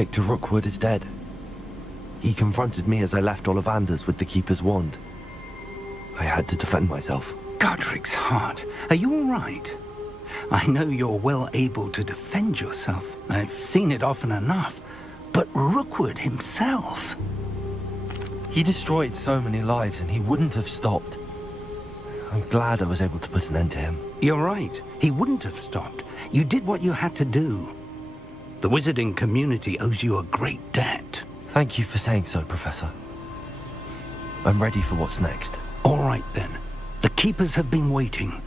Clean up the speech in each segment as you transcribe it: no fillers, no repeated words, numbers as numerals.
Victor Rookwood is dead. He confronted me as I left Ollivander's with the Keeper's wand. I had to defend myself. Godric's heart. Are you all right? I know you're well able to defend yourself. I've seen it often enough. But Rookwood himself... He destroyed so many lives and he wouldn't have stopped. I'm glad I was able to put an end to him. You're right. He wouldn't have stopped. You did what you had to do. The wizarding community owes you a great debt. Thank you for saying so, Professor. I'm ready for what's next. All right, then. The Keepers have been waiting.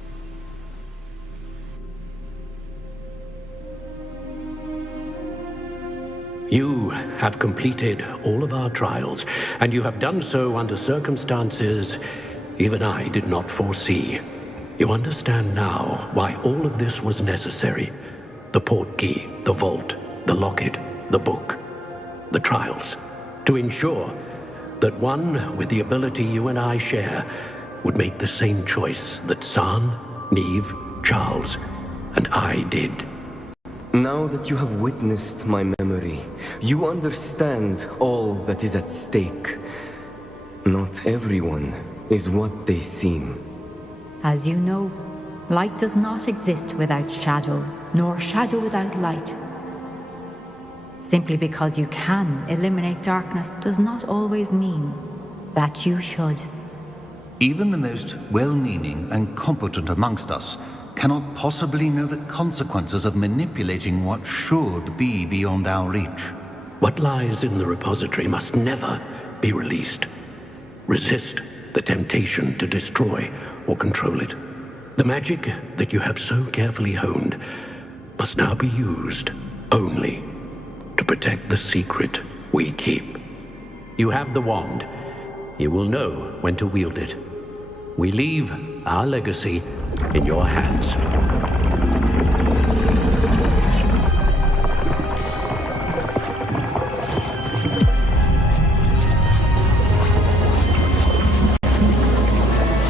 You have completed all of our trials, and you have done so under circumstances even I did not foresee. You understand now why all of this was necessary. The portkey, the vault, the locket, the book, the trials. To ensure that one with the ability you and I share would make the same choice that San, Neve, Charles, and I did. Now that you have witnessed my memory, you understand all that is at stake. Not everyone is what they seem. As you know, light does not exist without shadow, nor shadow without light. Simply because you can eliminate darkness does not always mean that you should. Even the most well-meaning and competent amongst us cannot possibly know the consequences of manipulating what should be beyond our reach. What lies in the repository must never be released. Resist the temptation to destroy or control it. The magic that you have so carefully honed must now be used only to protect the secret we keep. You have the wand. You will know when to wield it. We leave our legacy in your hands.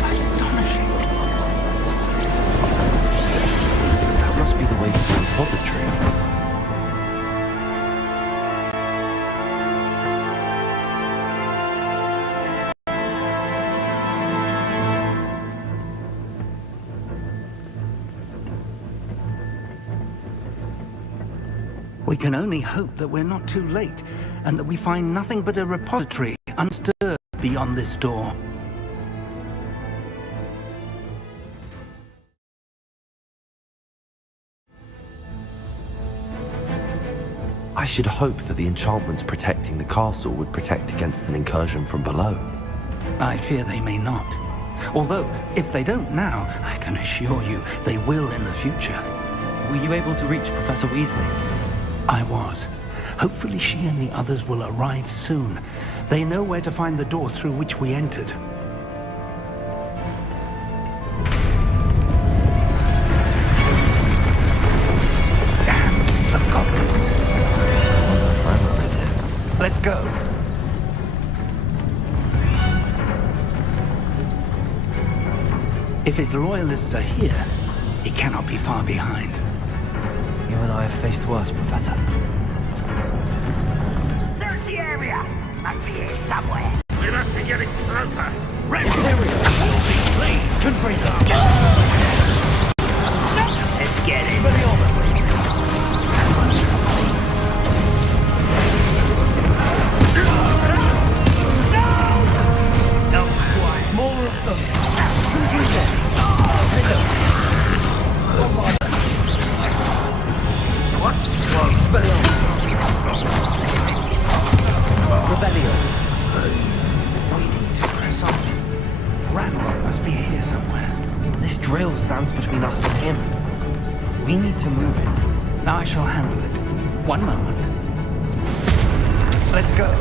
Astonishing. That must be the way to the repository. We can only hope that we're not too late, and that we find nothing but a repository undisturbed beyond this door. I should hope that the enchantments protecting the castle would protect against an incursion from below. I fear they may not. Although, if they don't now, I can assure you they will in the future. Were you able to reach Professor Weasley? I was. Hopefully she and the others will arrive soon. They know where to find the door through which we entered. Damn, the goblins. My friend is here. Let's go. If his loyalists are here, he cannot be far behind. You and I have faced worse, Professor. Search the area! Must be here somewhere. We must be getting closer. Right there we go. Confront them. Let's get it. No! Quiet. More of them. What? Rebellion. Waiting to press on. Ranrock must be here somewhere. This drill stands between us and him. We need to move it. Now I shall handle it. One moment. Let's go.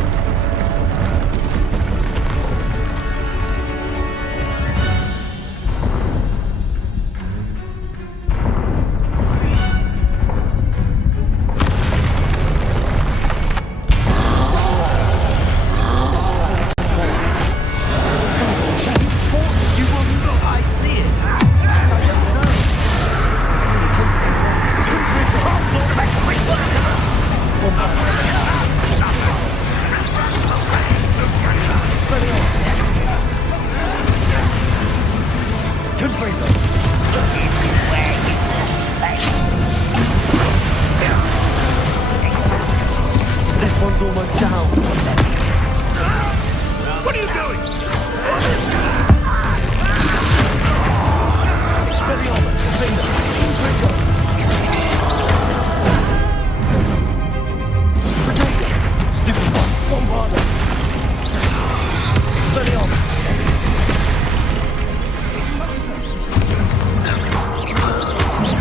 Come on. Expelliarmus, Defender, Protector, Stupid One, Bombarder, Expelliarmus.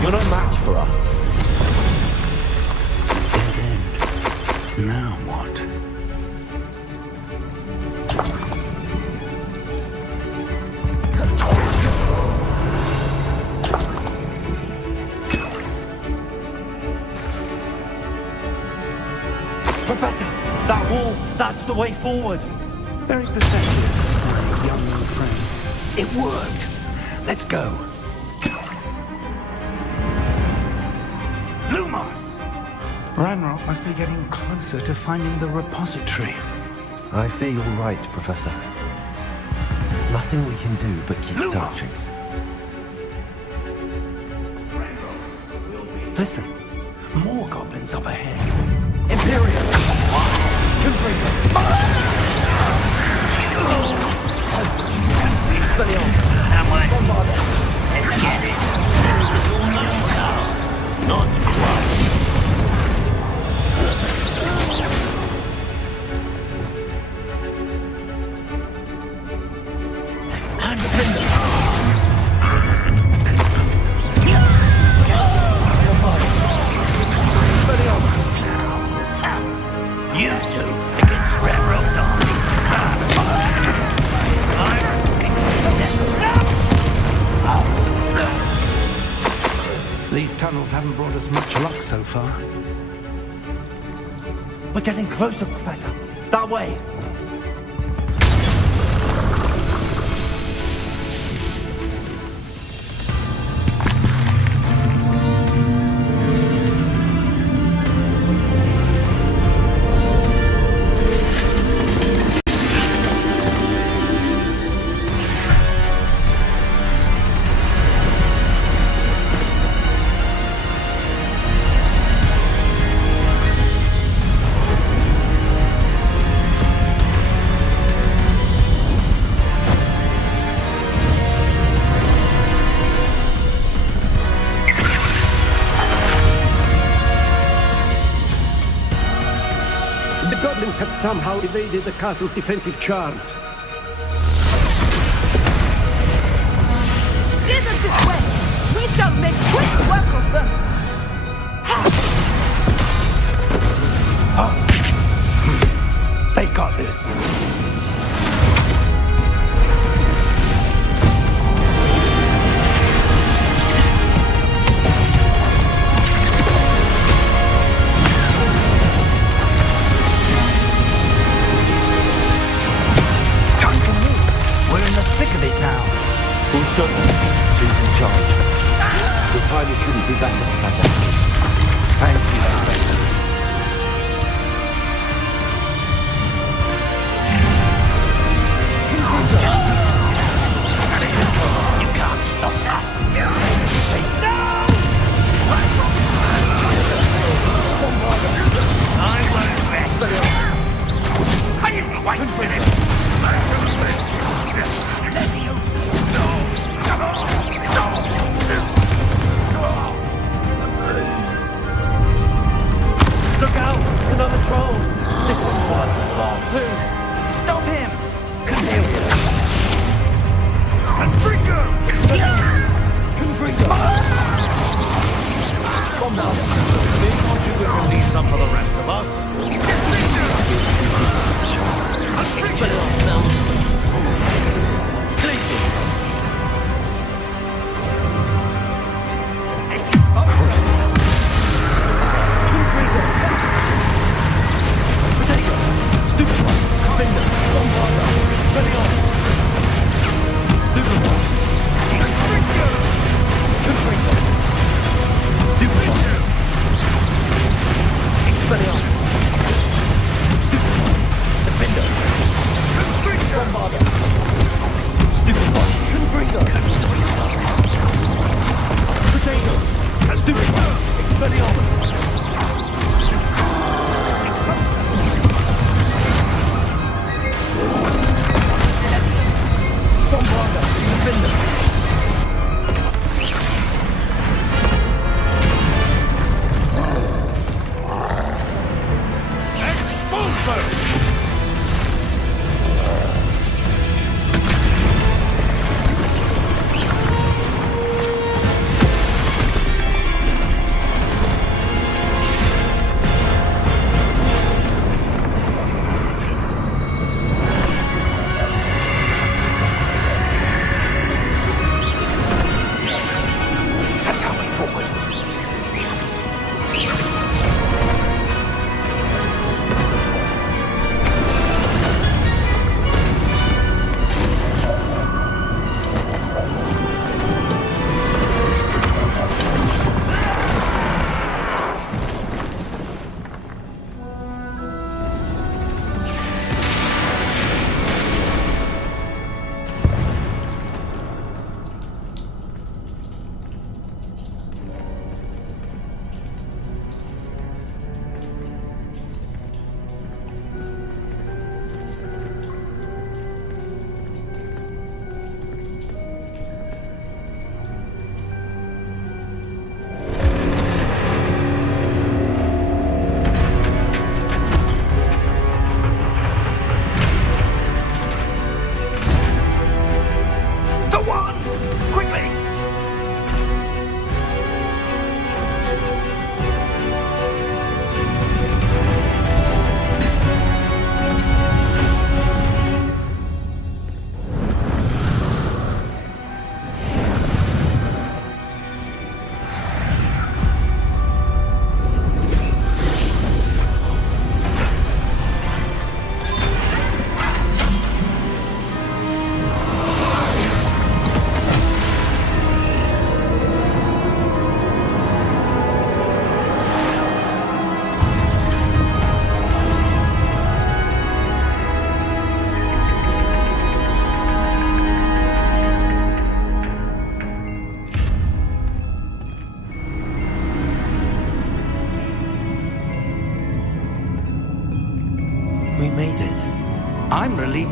You're no match for us. Dead end. Now what? Professor, that wall, that's the way forward. Very perceptive, my young friend. It worked. Let's go. Lumos! Ranrock must be getting closer to finding the repository. I fear you're right, Professor. There's nothing we can do but keep Lumos! searching. Listen, more goblins up ahead. Imperial! Confringo! Expelliarmus! Someone, let's get it. Almost now. Not quite. And Defender! Expelliarmus! You two against Ranrock's army. These tunnels haven't brought us much luck so far. We're getting closer, Professor. That way. The goblins have somehow evaded the castle's defensive charms. Steer them this way! We shall make quick work of them! They got this. Time to move. We're in the thick of it now. We'll show them who's in charge. The timing couldn't be better, Professor. Thank you, Professor. You can't stop us. I won't rest. Wait a minute. Look out! Another troll! This one's worse than the last two. Stop him! Confringo! Confringo! Bombarder! Aren't you going to leave some for the rest of us? Expelliarmus! Places! Confringo! Potato! Stupid One!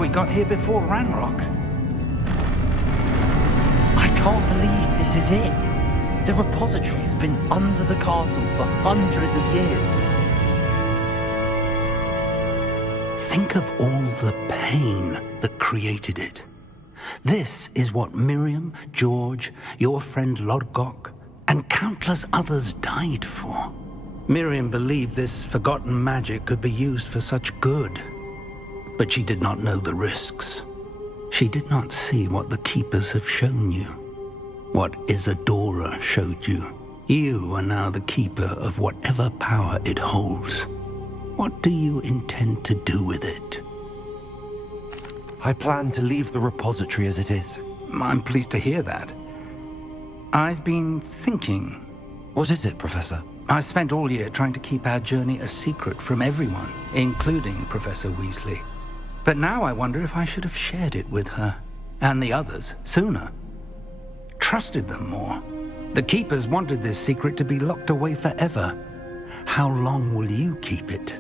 we got here before Ranrock. I can't believe this is it. The repository has been under the castle for hundreds of years. Think of all the pain that created it. This is what Miriam, George, your friend Lodgok, and countless others died for. Miriam believed this forgotten magic could be used for such good, but she did not know the risks. She did not see what the Keepers have shown you, what Isadora showed you. You are now the Keeper of whatever power it holds. What do you intend to do with it? I plan to leave the repository as it is. I'm pleased to hear that. I've been thinking. What is it, Professor? I spent all year trying to keep our journey a secret from everyone, including Professor Weasley. But now I wonder if I should have shared it with her, and the others, sooner. Trusted them more. The Keepers wanted this secret to be locked away forever. How long will you keep it?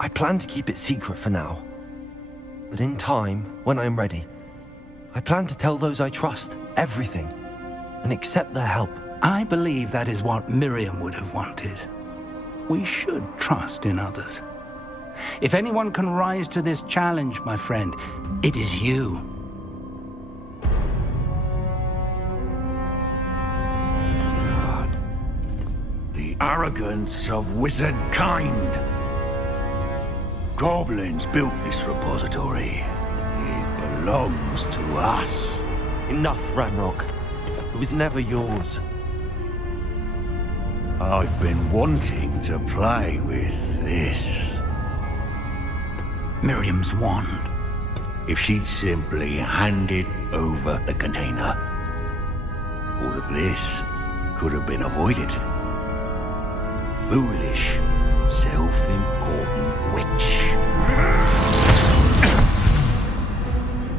I plan to keep it secret for now. But in time, when I'm ready, I plan to tell those I trust everything and accept their help. I believe that is what Miriam would have wanted. We should trust in others. If anyone can rise to this challenge, my friend, it is you. The arrogance of wizard kind. Goblins built this repository. It belongs to us. Enough, Ranrock. It was never yours. I've been wanting to play with this. Miriam's wand. If she'd simply handed over the container, all of this could have been avoided. Foolish, self-important witch.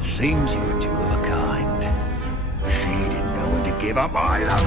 Seems you were two of a kind. She didn't know when to give up either.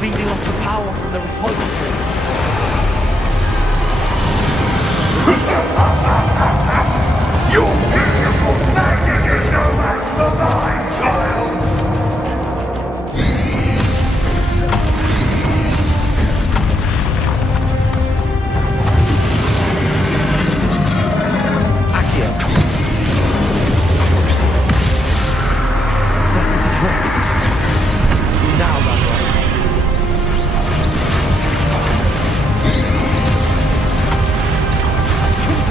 Feeding off the power from the repository. Your beautiful magic is no match for mine, child! Accio. Frozen. That did the trick. Now, Ranrock.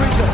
Trigger!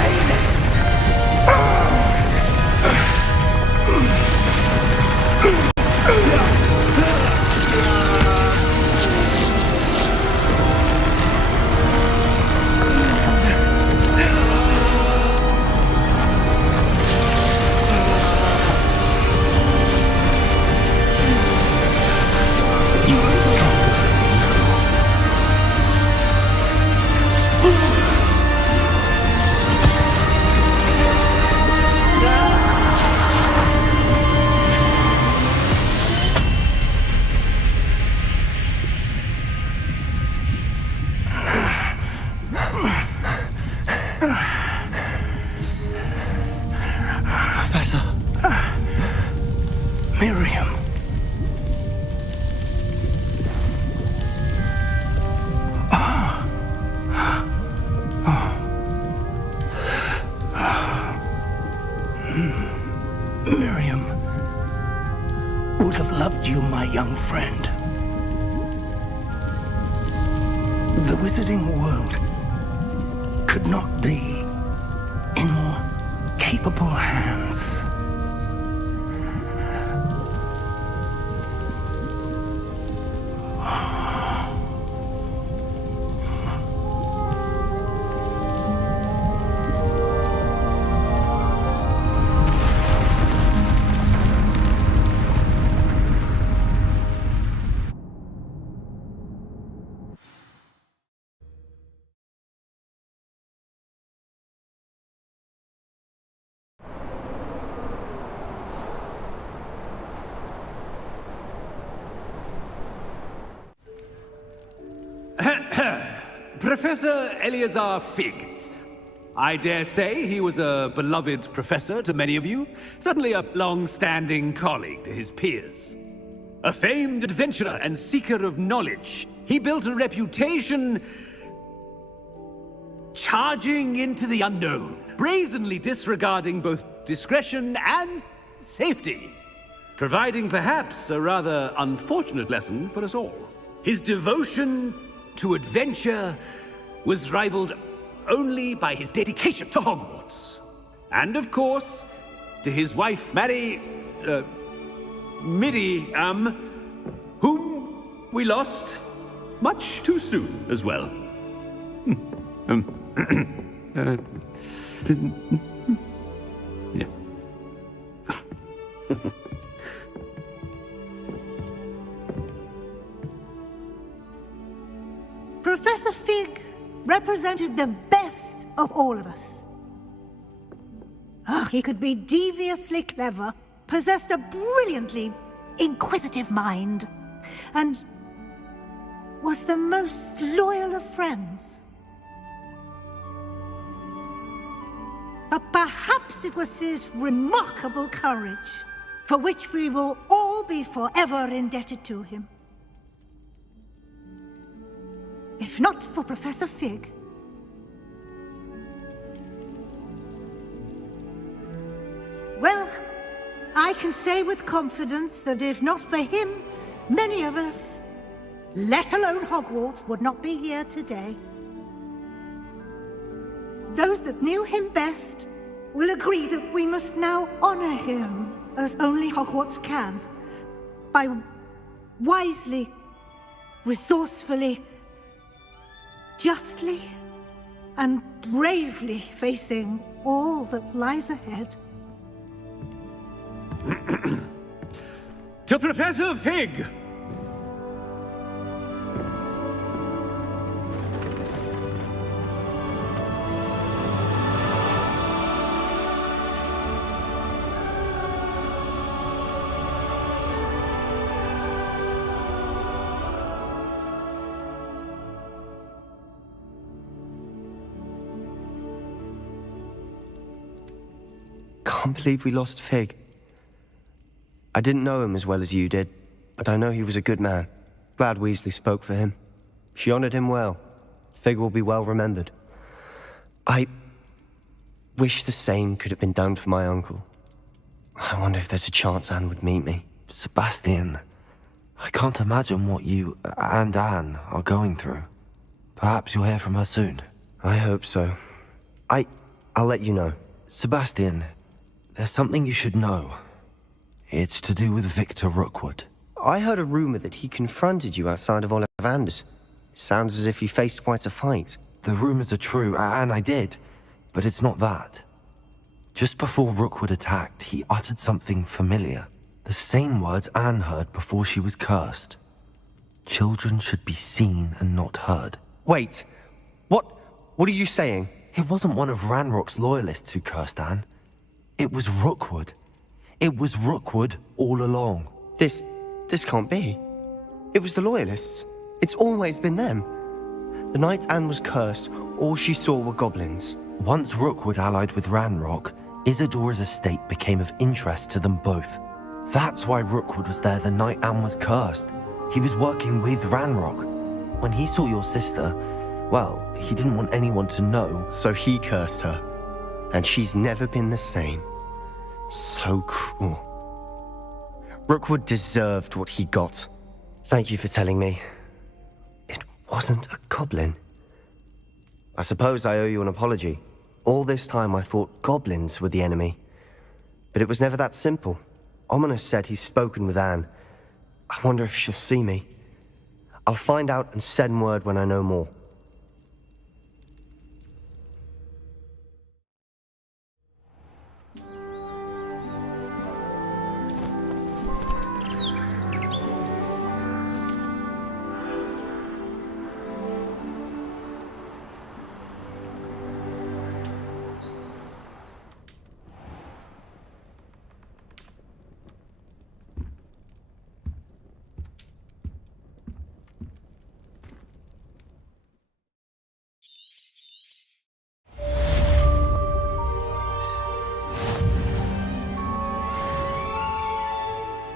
regain it! Professor. Miriam. Miriam would have loved you, my young friend. The wizarding world could not be in more capable hands. Professor Eleazar Fig. I dare say he was a beloved professor to many of you, certainly a long-standing colleague to his peers. A famed adventurer and seeker of knowledge, he built a reputation charging into the unknown, brazenly disregarding both discretion and safety, providing perhaps a rather unfortunate lesson for us all. His devotion to adventure was rivaled only by his dedication to Hogwarts. And of course, to his wife, Middy, whom we lost much too soon as well. Yeah. Professor Fig represented the best of all of us. He could be deviously clever, possessed a brilliantly inquisitive mind, and was the most loyal of friends. But perhaps it was his remarkable courage, for which we will all be forever indebted to him. If not for Professor Fig, well, I can say with confidence that if not for him, many of us, let alone Hogwarts, would not be here today. Those that knew him best will agree that we must now honor him as only Hogwarts can, by wisely, resourcefully, justly and bravely facing all that lies ahead. To Professor Fig! Can't believe we lost Fig. I didn't know him as well as you did, but I know he was a good man. Glad Weasley spoke for him. She honored him well. Fig will be well remembered. I wish the same could have been done for my uncle. I wonder if there's a chance Anne would meet me. Sebastian, I can't imagine what you and Anne are going through. Perhaps you'll hear from her soon. I hope so. I'll let you know. Sebastian, there's something you should know. It's to do with Victor Rookwood. I heard a rumor that he confronted you outside of Ollivander's. Sounds as if you faced quite a fight. The rumors are true, and I did, but it's not that. Just before Rookwood attacked, he uttered something familiar. The same words Anne heard before she was cursed. Children should be seen and not heard. Wait, what are you saying? It wasn't one of Ranrock's loyalists who cursed Anne. It was Rookwood. It was Rookwood all along. This can't be. It was the Loyalists. It's always been them. The night Anne was cursed, all she saw were goblins. Once Rookwood allied with Ranrock, Isadora's estate became of interest to them both. That's why Rookwood was there the night Anne was cursed. He was working with Ranrock. When he saw your sister, well, he didn't want anyone to know. So he cursed her. And she's never been the same. So cruel. Rookwood deserved what he got. Thank you for telling me. It wasn't a goblin. I suppose I owe you an apology. All this time I thought goblins were the enemy. But it was never that simple. Ominous said he's spoken with Anne. I wonder if she'll see me. I'll find out and send word when I know more.